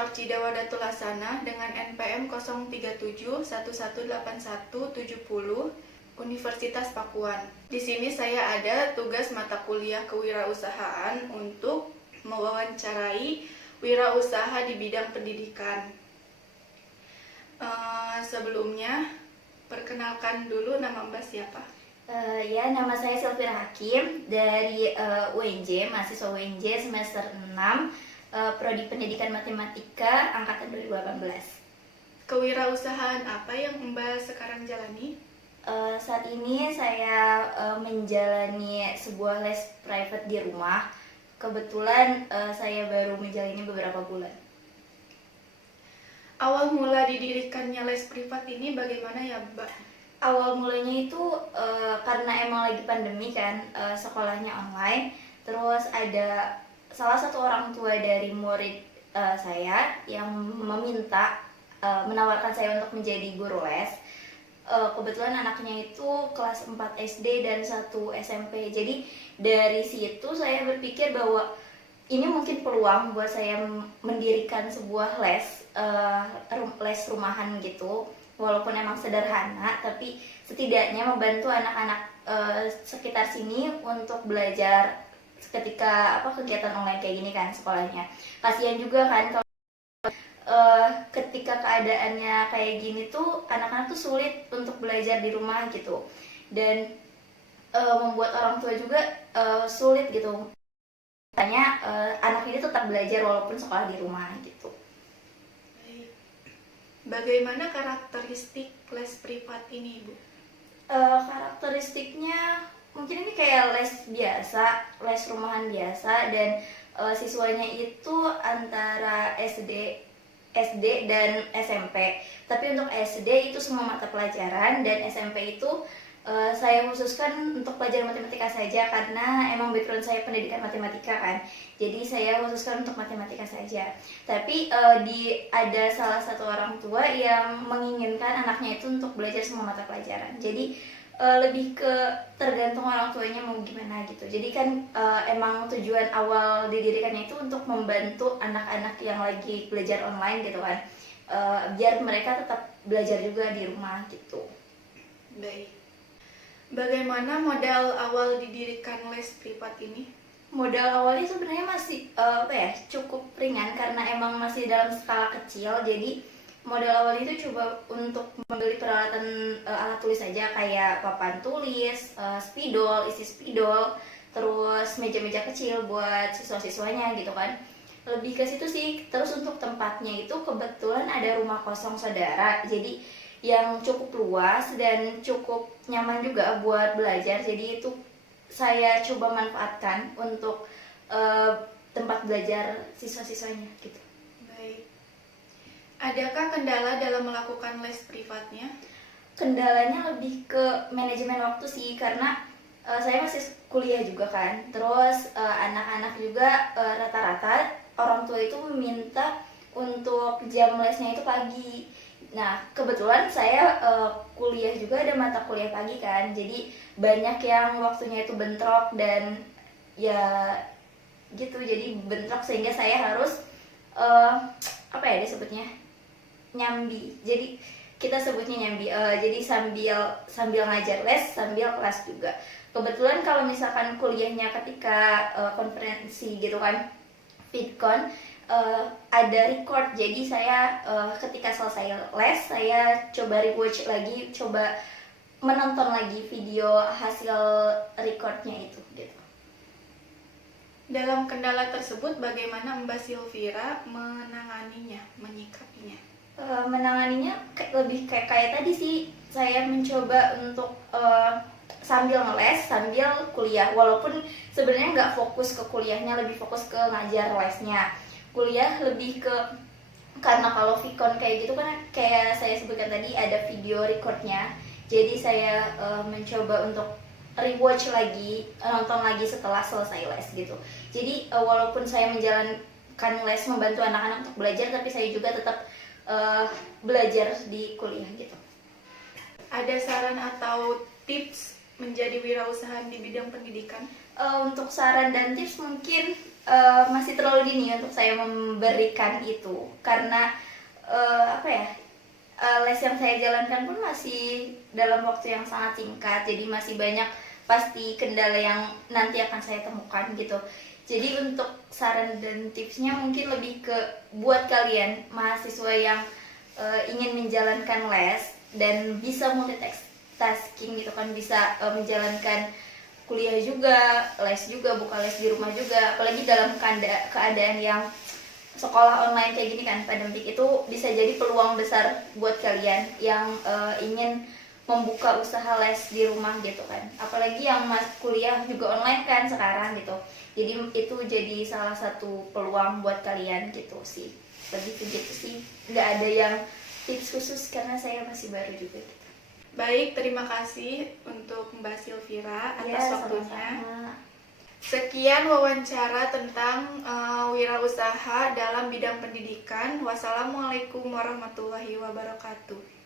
Saya Orchida Wadatulaksana dengan NPM 037118170 Universitas Pakuan. Di sini saya ada tugas mata kuliah kewirausahaan untuk mewawancarai wirausaha di bidang pendidikan. Sebelumnya, perkenalkan dulu nama Mbak siapa? Nama saya Sylvia Hakim dari UNJ, mahasiswa UNJ semester 6, Prodi Pendidikan Matematika angkatan 2018. Kewirausahaan apa yang Mbak sekarang jalani? Saat ini saya menjalani sebuah les private di rumah. Kebetulan saya baru menjalani beberapa bulan. Awal mula didirikannya les privat ini bagaimana ya, Mbak? Awal mulanya itu karena emang lagi pandemi kan, sekolahnya online. Terus ada salah satu orang tua dari murid saya yang meminta menawarkan saya untuk menjadi guru les. Kebetulan anaknya itu kelas 4 SD dan 1 SMP. Jadi dari situ saya berpikir bahwa ini mungkin peluang buat saya mendirikan sebuah les rumahan gitu. Walaupun emang sederhana, tapi setidaknya membantu anak-anak sekitar sini untuk belajar ketika kegiatan online kayak gini kan sekolahnya. Kasihan juga kan kalau ketika keadaannya kayak gini tuh anak-anak tuh sulit untuk belajar di rumah gitu, dan membuat orang tua juga sulit gitu. Makanya anak ini tetap belajar walaupun sekolah di rumah gitu. Bagaimana karakteristik les privat ini, Bu? Karakteristiknya mungkin ini kayak les biasa, les rumahan biasa, dan siswanya itu antara SD dan SMP. Tapi untuk SD itu semua mata pelajaran, dan SMP itu saya khususkan untuk pelajaran matematika saja karena emang background saya pendidikan matematika kan. Jadi saya khususkan untuk matematika saja. Tapi ada salah satu orang tua yang menginginkan anaknya itu untuk belajar semua mata pelajaran. Jadi lebih ke tergantung orang tuanya mau gimana gitu. Jadi kan emang tujuan awal didirikannya itu untuk membantu anak-anak yang lagi belajar online gitu kan, biar mereka tetap belajar juga di rumah gitu. Baik. Bagaimana modal awal didirikan les privat ini? Modal awalnya sebenarnya masih cukup ringan karena emang masih dalam skala kecil. Jadi modal awal itu coba untuk membeli peralatan alat tulis saja, kayak papan tulis, spidol, isi spidol, terus meja-meja kecil buat siswa-siswanya gitu kan. Lebih ke situ sih. Terus untuk tempatnya itu kebetulan ada rumah kosong saudara, jadi yang cukup luas dan cukup nyaman juga buat belajar. Jadi itu saya coba manfaatkan untuk tempat belajar siswa-siswanya gitu. Baik. Adakah kendala dalam melakukan les privatnya? Kendalanya lebih ke manajemen waktu sih, karena saya masih kuliah juga kan. Terus anak-anak juga rata-rata orang tua itu meminta untuk jam lesnya itu pagi. Nah, kebetulan saya kuliah juga ada mata kuliah pagi kan. Jadi banyak yang waktunya itu bentrok dan ya gitu. Jadi bentrok sehingga saya harus disebutnya nyambi. Jadi kita sebutnya nyambi. Jadi sambil ngajar les, sambil kelas juga. Kebetulan kalau misalkan kuliahnya ketika konferensi gitu kan, VidCon, ada record. Jadi saya ketika selesai les, saya coba rewatch lagi, coba menonton lagi video hasil recordnya itu gitu. Dalam kendala tersebut bagaimana Mbak Sylvira menanganinya, menyikapinya? Menanganinya lebih kayak tadi sih, saya mencoba untuk sambil ngeles, sambil kuliah. Walaupun sebenarnya nggak fokus ke kuliahnya, lebih fokus ke ngajar lesnya. Kuliah lebih ke, karena kalau VidCon kayak gitu kan, kayak saya sebutkan tadi ada video recordnya. Jadi saya mencoba untuk rewatch lagi, nonton lagi setelah selesai les gitu. Jadi walaupun saya menjalankan les membantu anak-anak untuk belajar, tapi saya juga tetap belajar di kuliah gitu. Ada saran atau tips menjadi wirausaha di bidang pendidikan? Untuk saran dan tips mungkin masih terlalu dini untuk saya memberikan itu, karena apa ya, les yang saya jalankan pun masih dalam waktu yang sangat singkat, jadi masih banyak pasti kendala yang nanti akan saya temukan gitu. Jadi untuk saran dan tipsnya mungkin lebih ke buat kalian mahasiswa yang ingin menjalankan les dan bisa multitasking gitu kan, bisa menjalankan kuliah juga, les juga, buka les di rumah juga, apalagi dalam keadaan yang sekolah online kayak gini kan, pandemik, itu bisa jadi peluang besar buat kalian yang ingin membuka usaha les di rumah gitu kan, apalagi yang kuliah juga online kan sekarang gitu. Jadi itu jadi salah satu peluang buat kalian gitu sih, lebih begitu sih, nggak ada yang tips khusus karena saya masih baru juga gitu. Baik, terima kasih untuk Mbak Silvira atas Ya, waktunya. sama-sama. Sekian wawancara tentang wirausaha dalam bidang pendidikan. Wassalamualaikum warahmatullahi wabarakatuh.